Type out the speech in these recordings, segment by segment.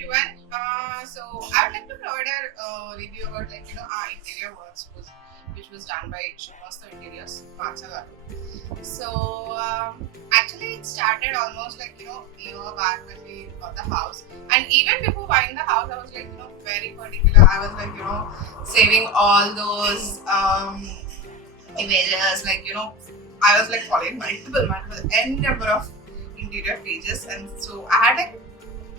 everyone. So I would like to provide a review about our interior works which was done by Srinivasa Interiors, Mansagar. So actually it started almost a year back when we bought the house, and even before buying the house, I was very particular. I was saving all those images, I was following multiple n number of interior pages, and so I had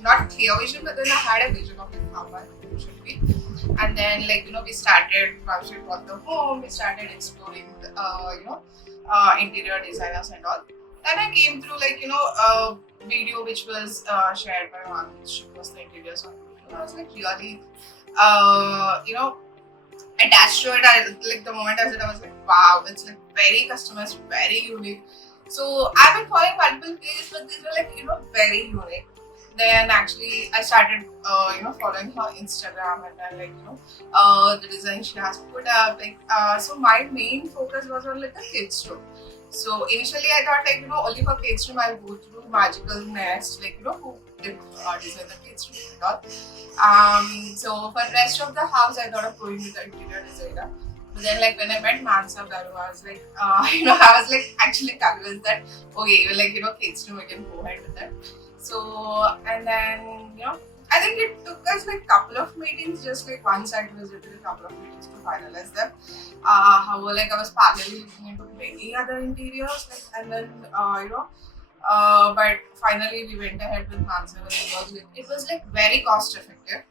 not clear vision, but then I had a vision of how my home should be. And then we started once we bought the home, we started exploring interior designers and all. Then I came through a video which was shared by one. She was the interiors on YouTube. I was really attached to it. The moment I said, I was wow, it's very customized, very unique. So I've been following multiple pages, but these were very unique. Then actually I started following her Instagram, and then the design she has put up. So my main focus was on the kids room. So initially I thought only for kids room I'll go through Magical Nest, who did design the kids room and all. So for the rest of the house I thought of going with the interior designer. But then when I met Mansa Garu, I was I was actually convinced that okay, kids room we can go ahead with that. So and then I think it took us couple of meetings, just one site visit and a couple of meetings to finalize them. However, I was parallelly looking into many other interiors, and then but finally we went ahead with Mansa because it was very cost effective.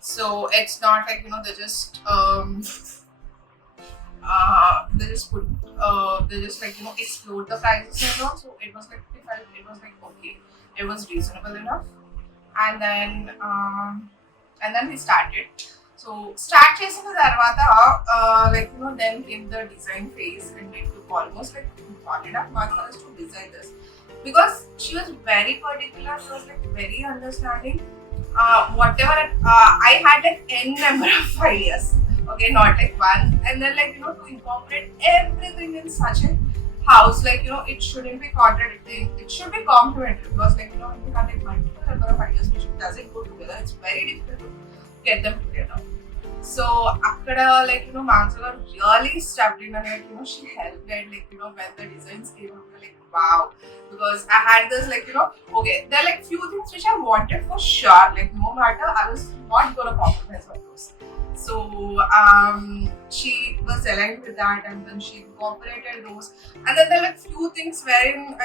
So it's not they just put they just explode the prices and all. So it was we felt it was okay, it was reasonable enough. And then we started. So start chasing the Darwata, then came the design phase, and it took almost 1.5 months for us to design this, because she was very particular. She was very understanding. Whatever I had n number of ideas. Okay, not one, and then to incorporate everything in such a house, it shouldn't be contradicting, it should be complementary, because when you have multiple number of ideas which doesn't go together, it's very difficult to get them together. So after Mansagar really stepped in, and she helped, and when the designs came out, wow, because I had this okay, there are few things which I wanted for sure, no matter, I was not gonna compromise on those. So she was aligned with that, and then she incorporated those. And then there were few things wherein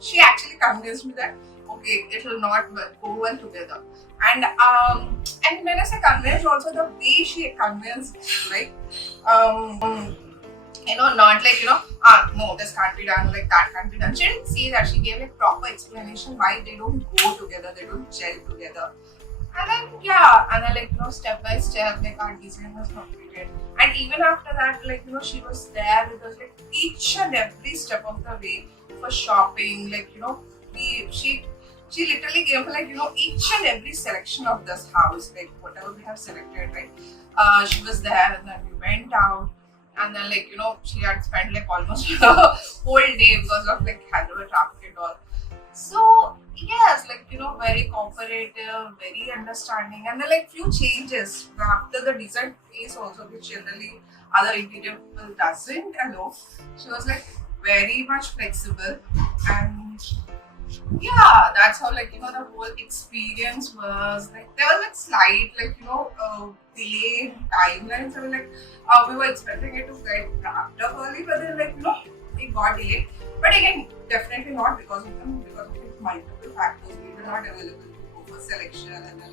she actually convinced me that okay, it will not go well together. And when I say convinced, also the way she convinced, not no, this can't be done, that can't be done. She didn't say that. She gave proper explanation why they don't go together, they don't gel together. And then step by step, our design was completed. And even after that, she was there with us each and every step of the way for shopping. She literally gave each and every selection of this house, whatever we have selected, right? She was there, and then we went out, and then she had spent almost a whole day because of Hyderabad traffic and all. So yes, very cooperative, very understanding, and then few changes after the design phase also, which generally other interior people doesn't allow. She was very much flexible, and yeah, that's how the whole experience was. There was slight delay in timeline. So we were expecting it to get wrapped up early, but then it got delayed. But again, definitely not because of them, because of multiple factors. We were not available to go for selection, and then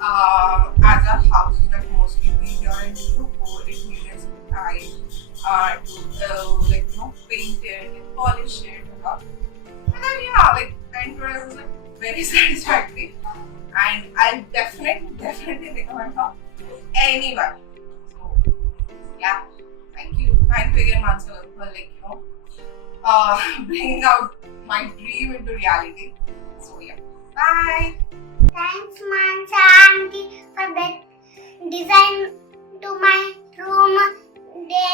as our house is mostly we here and go, it needed some time to paint it and polish it and all. And then end product was very satisfactory, and I'll definitely recommend her to anyone. So yeah, thank you again, Mansa, for bringing out my dream into reality. So yeah, bye. Thanks, Mansa auntie, for that design to my room. They